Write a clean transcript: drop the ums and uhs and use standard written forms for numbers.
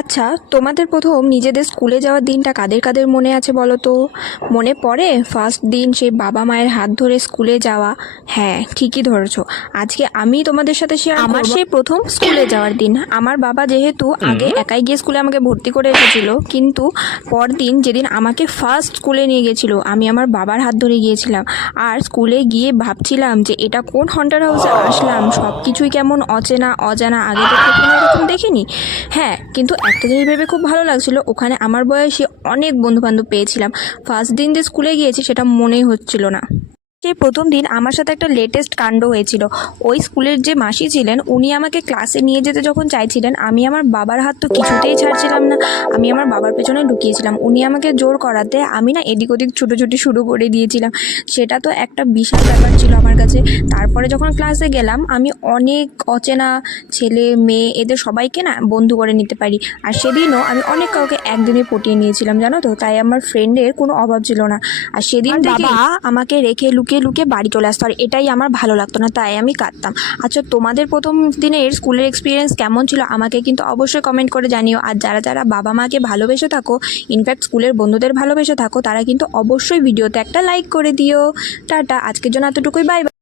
আচ্ছা, তোমাদের প্রথম নিজেদের স্কুলে যাওয়ার দিনটা কাদের কাদের মনে আছে বলো তো? মনে পড়ে ফার্স্ট দিন সেই বাবা মায়ের হাত ধরে স্কুলে যাওয়া? হ্যাঁ, ঠিকই ধরেছো। আজকে আমি তোমাদের সাথে শেয়ার আমার সেই প্রথম স্কুলে যাওয়ার দিন। আমার বাবা যেহেতু আগে একাই গিয়ে স্কুলে আমাকে ভর্তি করে এসেছিল, কিন্তু পরদিন যেদিন আমাকে ফার্স্ট স্কুলে নিয়ে গেছিলো আমি আমার বাবার হাত ধরে গিয়েছিলাম। আর স্কুলে গিয়ে ভাবছিলাম যে এটা কোন হন্টার হাউসে আসলাম, সব কিছুই কেমন অচেনা অজানা, আগে তো কখনো এরকম দেখিনি। হ্যাঁ, কিন্তু একটা জিনিস ভেবে খুব ভালো লাগছিল, ওখানে আমার বয়সী অনেক বন্ধুবান্ধব পেয়েছিলাম। ফার্স্ট দিন যে স্কুলে গিয়েছি সেটা মনেই হচ্ছিল না। সেই প্রথম দিন আমার সাথে একটা লেটেস্ট কাণ্ড হয়েছিল। ওই স্কুলের যে মাসি ছিলেন উনি আমাকে ক্লাসে নিয়ে যেতে যখন চাইছিলেন, আমি আমার বাবার হাত তো কিছুতেই ছাড়ছিলাম না। আমি আমার বাবার পেছনে লুকিয়েছিলাম। উনি আমাকে জোর করাতে আমি না এদিক ওদিক ছুটোছুটি শুরু করে দিয়েছিলাম। সেটা তো একটা বিশাল ব্যাপার ছিল আমার কাছে। তারপরে যখন ক্লাসে গেলাম আমি অনেক অচেনা ছেলে মেয়ে এদের সবাইকে না বন্ধু করে নিতে পারি। আর সেদিনও আমি অনেক কাউকে একদিনে পটিয়ে নিয়েছিলাম, জানো তো। তাই আমার ফ্রেন্ডের কোনো অভাব ছিল না। আর সেদিন বাবা আমাকে রেখে লুকিয়ে লুকিয়ে বাড়ি চলে আসতো, আর এটাই আমার ভালো লাগতো না, তাই আমি কাঁদতাম। আচ্ছা, তোমাদের প্রথম দিনের স্কুলের এক্সপিরিয়েন্স কেমন ছিল আমাকে কিন্তু অবশ্যই কমেন্ট করে জানিও। আর যারা যারা বাবা মাকে ভালোবেসে থাকো, ইনফ্যাক্ট স্কুলের বন্ধুদের ভালোবেসে থাকো, তারা কিন্তু অবশ্যই ভিডিওতে একটা লাইক করে দিও। টাটা, আজকের জন্য এতটুকুই, বাই বাই।